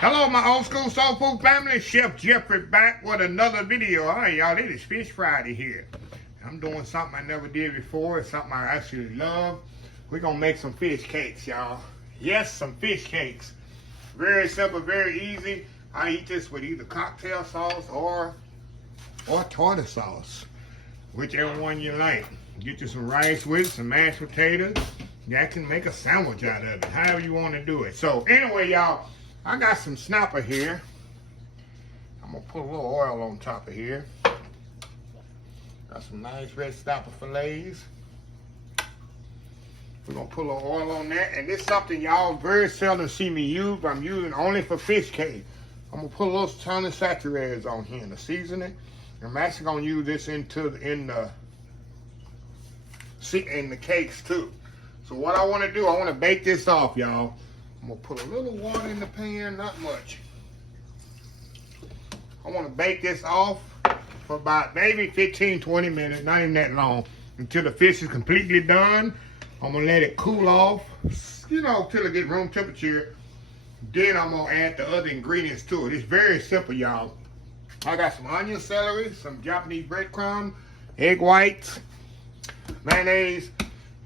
Hello, my old school soul food family. Chef Jeffrey back with another video. All right, y'all, it is Fish Friday here. I'm doing something I never did before. It's something I actually love. We're going to make some fish cakes, y'all. Yes, some fish cakes. Very simple, very easy. I eat this with either cocktail sauce or tartar sauce. Whichever one you like. Get you some rice with it, some mashed potatoes. That can make a sandwich out of it, however you want to do it. So anyway, y'all, I got some snapper here. I'm gonna put a little oil on top of here. Got some nice red snapper fillets. We're gonna put a little oil on that. And this is something y'all very seldom see me use, but I'm using only for fish cake. I'm gonna put a little ton of saturated on here to season it. I'm actually gonna use this in the cakes too. So what I wanna do, I wanna bake this off, y'all. I'm gonna put a little water in the pan, not much. I wanna bake this off for about maybe 15, 20 minutes, not even that long, until the fish is completely done. I'm gonna let it cool off, you know, till it gets room temperature. Then I'm gonna add the other ingredients to it. It's very simple, y'all. I got some onion, celery, some Japanese breadcrumbs, egg whites, mayonnaise,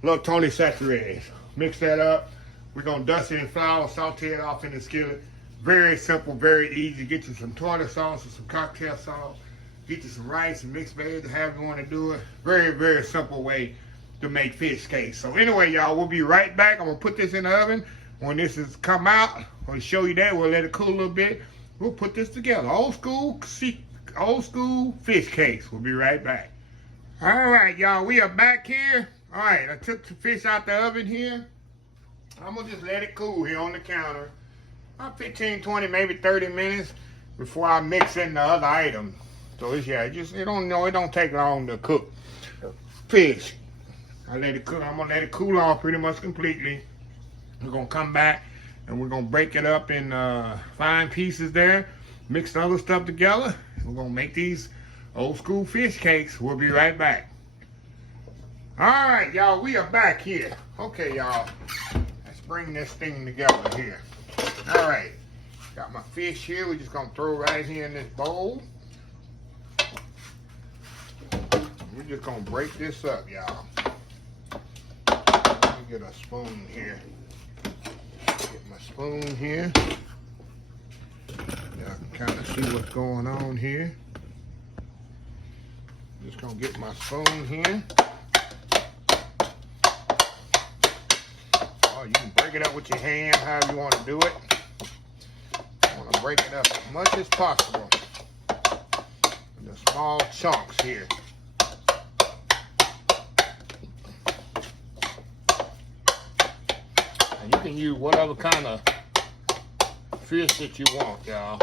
little Tony saturated. Mix that up. We're gonna dust it in flour, saute it off in the skillet. Very simple, very easy. Get you some tartar sauce or some cocktail sauce. Get you some rice and mixed veggies, however you want to do it. Very, very simple way to make fish cakes. So anyway, y'all, we'll be right back. I'm gonna put this in the oven. When this has come out, I'll show you that. We'll let it cool a little bit. We'll put this together. Old school fish cakes. We'll be right back. All right, y'all, we are back here. All right, I took the fish out the oven here. I'm gonna just let it cool here on the counter. About 15, 20, maybe 30 minutes before I mix in the other items. So it don't take long to cook fish. I'm gonna let it cool off pretty much completely. We're gonna come back and we're gonna break it up in fine pieces there. Mix the other stuff together. We're gonna make these old school fish cakes. We'll be right back. All right, y'all, we are back here. Okay, y'all. Bring this thing together here. All right, got my fish here. We're just gonna throw right here in this bowl. We're just gonna break this up, y'all. Let me get a spoon here. Get my spoon here. Y'all can kind of see what's going on here. Just gonna get my spoon here. You can break it up with your hand, however you want to do it. I want to break it up as much as possible into small chunks here. And you can use whatever kind of fish that you want, y'all.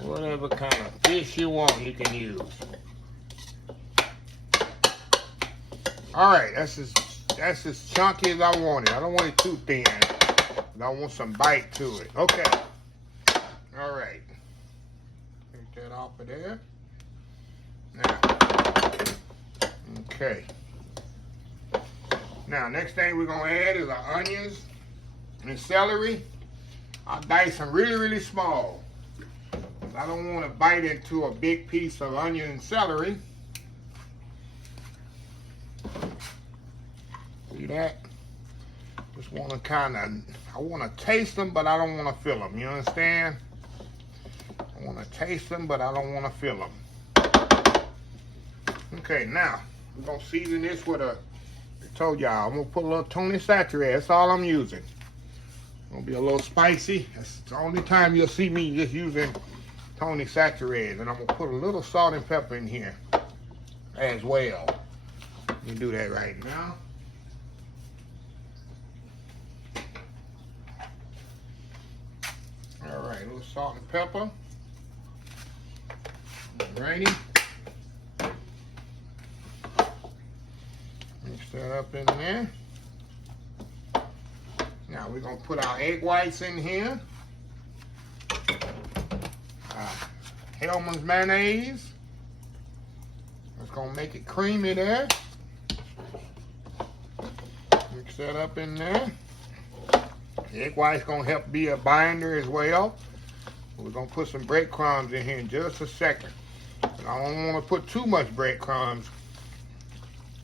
Whatever kind of fish you want, you can use. All right, that's as chunky as I want it. I don't want it too thin. I want some bite to it. Okay. All right. Take that off of there. Now. Okay. Now, next thing we're going to add is our onions and celery. I'll dice them really, really small. I don't want to bite into a big piece of onion and celery. See that? Just want to I want to taste them, but I don't want to fill them. You understand? I want to taste them, but I don't want to fill them. Okay, now, we're going to season this with I told y'all, I'm going to put a little Tony saturated. That's all I'm using. It's going to be a little spicy. That's the only time you'll see me just using Tony saturated. And I'm going to put a little salt and pepper in here as well. Let me do that right now. All right, a little salt and pepper. Alrighty. Mix that up in there. Now we're gonna put our egg whites in here. Hellman's mayonnaise. That's gonna make it creamy there. Mix that up in there. Egg white's gonna help be a binder as well. We're gonna put some breadcrumbs in here in just a second. I don't want to put too much breadcrumbs.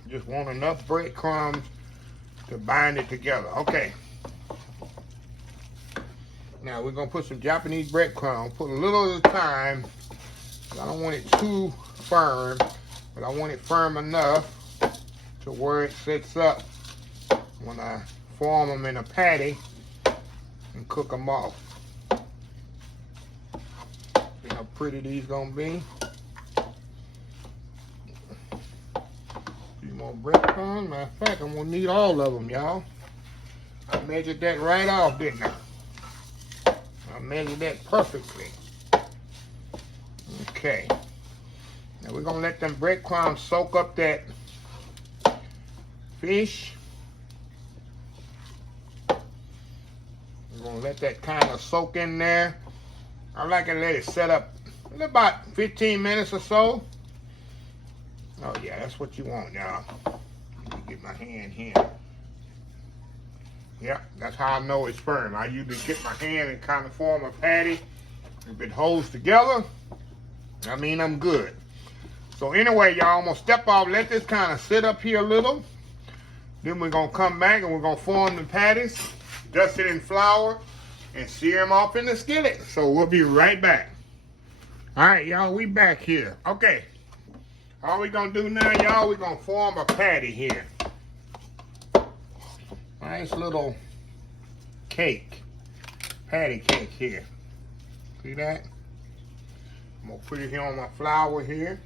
Just want enough breadcrumbs to bind it together. Okay. Now we're gonna put some Japanese breadcrumbs. Put a little at a time. I don't want it too firm, but I want it firm enough to where it sits up when I form them in a patty and cook them off. See how pretty these gonna be? Few more breadcrumbs. Matter of fact, I'm gonna need all of them, y'all. I measured that right off, didn't I? I measured that perfectly. Okay. Now we're gonna let them breadcrumbs soak up that fish. We're gonna let that kind of soak in there. I like to let it set up in about 15 minutes or so. Oh yeah, that's what you want, y'all. Let me get my hand here. Yep, that's how I know it's firm. I usually get my hand and kind of form a patty. If it holds together, I mean I'm good. So anyway, y'all, I'm gonna step off, let this kind of sit up here a little. Then we're gonna come back and we're gonna form the patties, dust it in flour, and sear them off in the skillet. So we'll be right back. All right, y'all, we back here. Okay, all we gonna do now, y'all, we're gonna form a patty here. Nice little cake, patty cake here. See that? I'm gonna put it here on my flour here.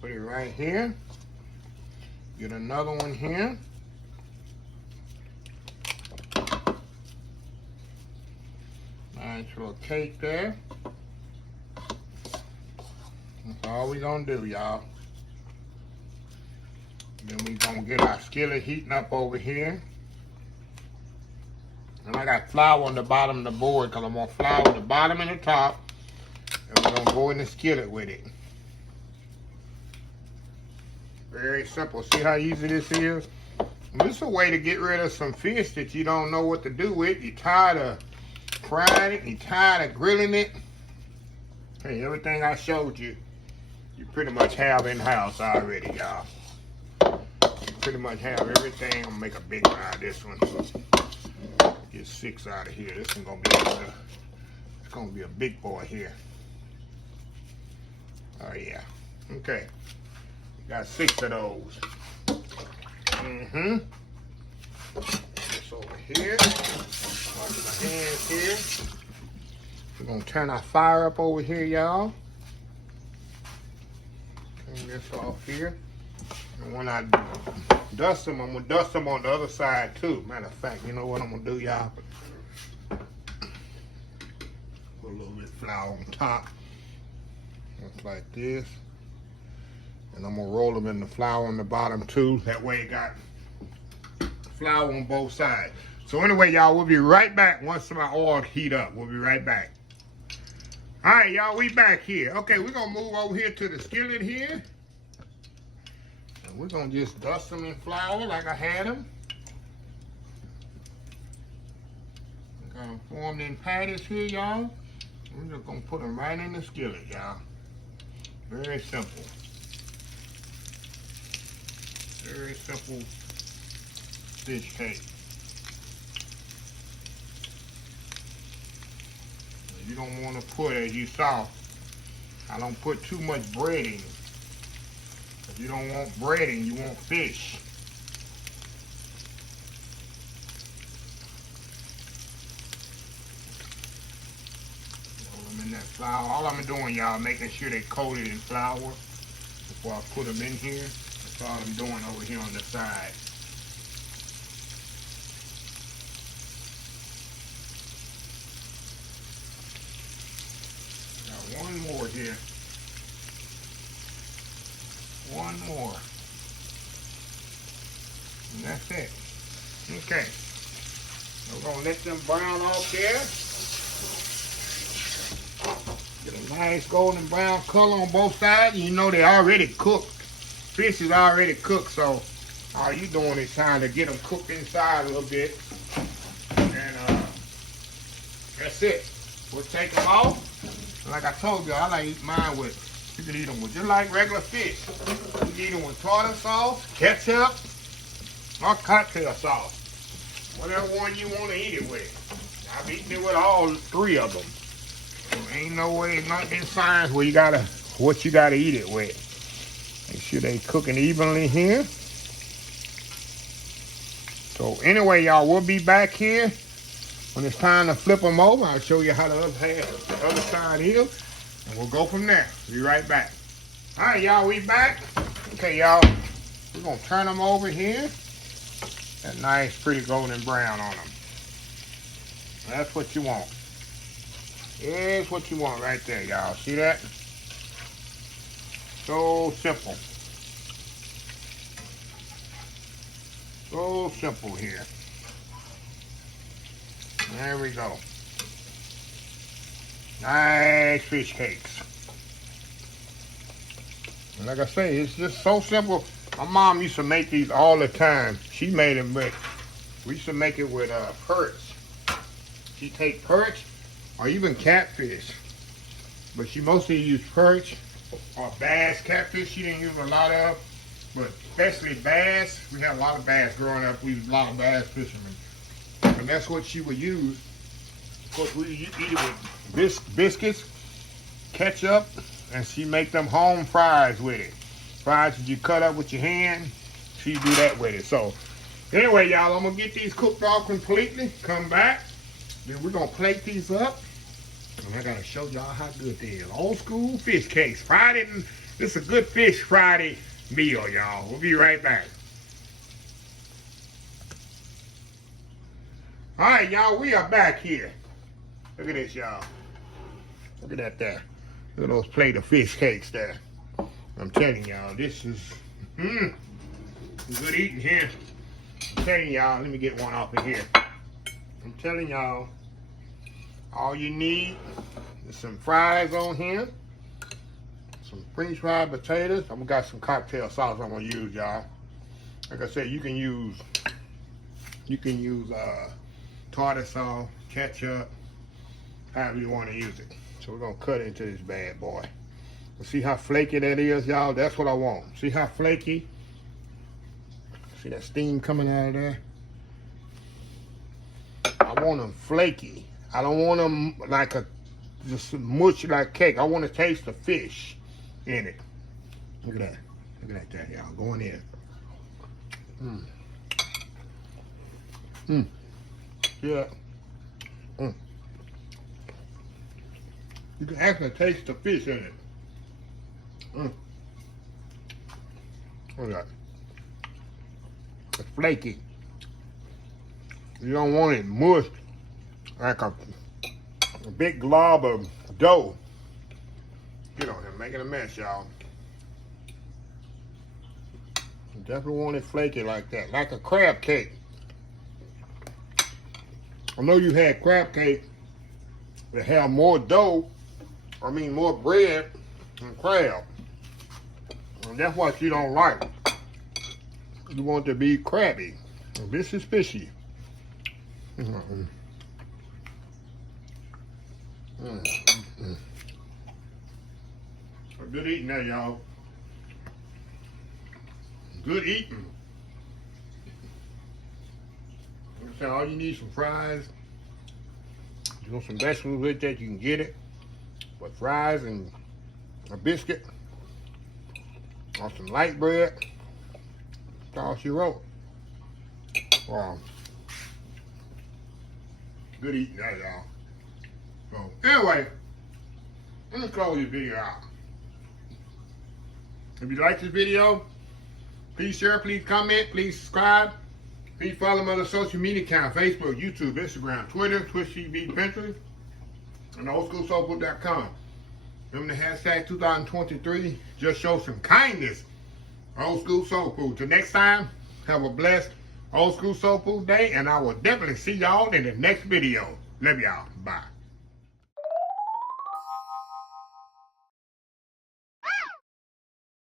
Put it right here. Get another one here. Nice little cake there. That's all we gonna do, y'all. Then we gonna get our skillet heating up over here. And I got flour on the bottom of the board because I'm gonna flour the bottom and the top. And we're gonna go in the skillet with it. Very simple. See how easy this is? This is a way to get rid of some fish that you don't know what to do with. You're tired of frying it. You're tired of grilling it. Hey, everything I showed you, you pretty much have in-house already, y'all. Pretty much have everything. I'm gonna make a big one out of this one. Get 6 out of here. This one it's gonna be a big boy here. Oh yeah. Okay. Got 6 of those. This over here. Wash my hands here. We're gonna turn our fire up over here, y'all. Turn this off here. And when I dust them, I'm gonna dust them on the other side too. Matter of fact, you know what I'm gonna do, y'all? Put a little bit of flour on top. Just like this. And I'm gonna roll them in the flour on the bottom too. That way it got flour on both sides. So anyway, y'all, we'll be right back once my oil heat up. We'll be right back. All right, y'all, we back here. Okay, we're gonna move over here to the skillet here. And we're gonna just dust them in flour like I had them. We're gonna form them patties here, y'all. We're just gonna put them right in the skillet, y'all. Very simple. Very simple fish cake. You don't want to put, as you saw, I don't put too much breading. If you don't want breading, you want fish. Roll them in that flour. All I'm doing, y'all, making sure they coated in flour before I put them in here. That's all I'm doing over here on the side. Got one more here. One more. And that's it. Okay. We're going to let them brown off there. Get a nice golden brown color on both sides. You know they already cooked. Fish is already cooked, so all you doing is trying to get them cooked inside a little bit. And that's it. We'll take them off. Like I told you, I like to eat mine with, you can eat them with just like regular fish. You can eat them with tartar sauce, ketchup, or cocktail sauce. Whatever one you want to eat it with. I've eaten it with all three of them. So ain't no way, not in science where you gotta, what you gotta eat it with. Make sure they cooking evenly here. So anyway, y'all, we'll be back here when it's time to flip them over. I'll show you how the other side is, and we'll go from there. Be right back. All right, y'all, we back. Okay, y'all, we're gonna turn them over here. That nice, pretty golden brown on them. That's what you want. Here's what you want right there, y'all. See that? So simple. So simple here. There we go. Nice fish cakes. And like I say, it's just so simple. My mom used to make these all the time. She made them with, we used to make it with perch. She take perch or even catfish. But she mostly used perch or bass. Catfish she didn't use a lot of. But especially bass. We had a lot of bass growing up. We used a lot of bass fishermen. And that's what she would use. Of course, we eat it with biscuits, ketchup, and she make them home fries with it. Fries that you cut up with your hand, she do that with it. So, anyway, y'all, I'm going to get these cooked off completely. Come back. Then we're going to plate these up. And I got to show y'all how good they is. Old school fish cakes. Friday, this is a good fish Friday meal, y'all. We'll be right back. All right, y'all, we are back here. Look at this, y'all. Look at that there. Look at those plate of fish cakes there. I'm telling y'all, this is good eating here. I'm telling y'all, let me get one off of here. I'm telling y'all, all you need is some fries on here, some French fried potatoes. I've got some cocktail sauce I'm gonna use, y'all. Like I said, you can use tartar sauce, ketchup, however you want to use it. So we're gonna cut into this bad boy. See how flaky that is, y'all? That's what I want. See how flaky? See that steam coming out of there? I want them flaky. I don't want them like just mush like cake. I want to taste the fish in it. Look at that. Look at that there, y'all. Going in. Yeah. You can actually taste the fish in it. Look at that. It's flaky. You don't want it mushed like a big glob of dough. Get on here, making a mess, y'all. You definitely want it flaky like that, like a crab cake. I know you had crab cake that have more dough, more bread than crab. And that's what you don't like. You want it to be crabby. And this is fishy. Good eating there, y'all. Good eating. Like I said, all you need is some fries. You want some vegetables with that, you can get it. But fries and a biscuit or some light bread, that's all she wrote. Wow. Good eating there, y'all. So, anyway, let me close this video out. If you like this video, please share, please comment, please subscribe. Please follow my other social media account, Facebook, YouTube, Instagram, Twitter, Twitch TV, Pinterest, and oldschoolsoulfood.com. Remember the hashtag 2023, just show some kindness. Old School Soul Food. Till next time, have a blessed Old School Soul Food day, and I will definitely see y'all in the next video. Love y'all. Bye.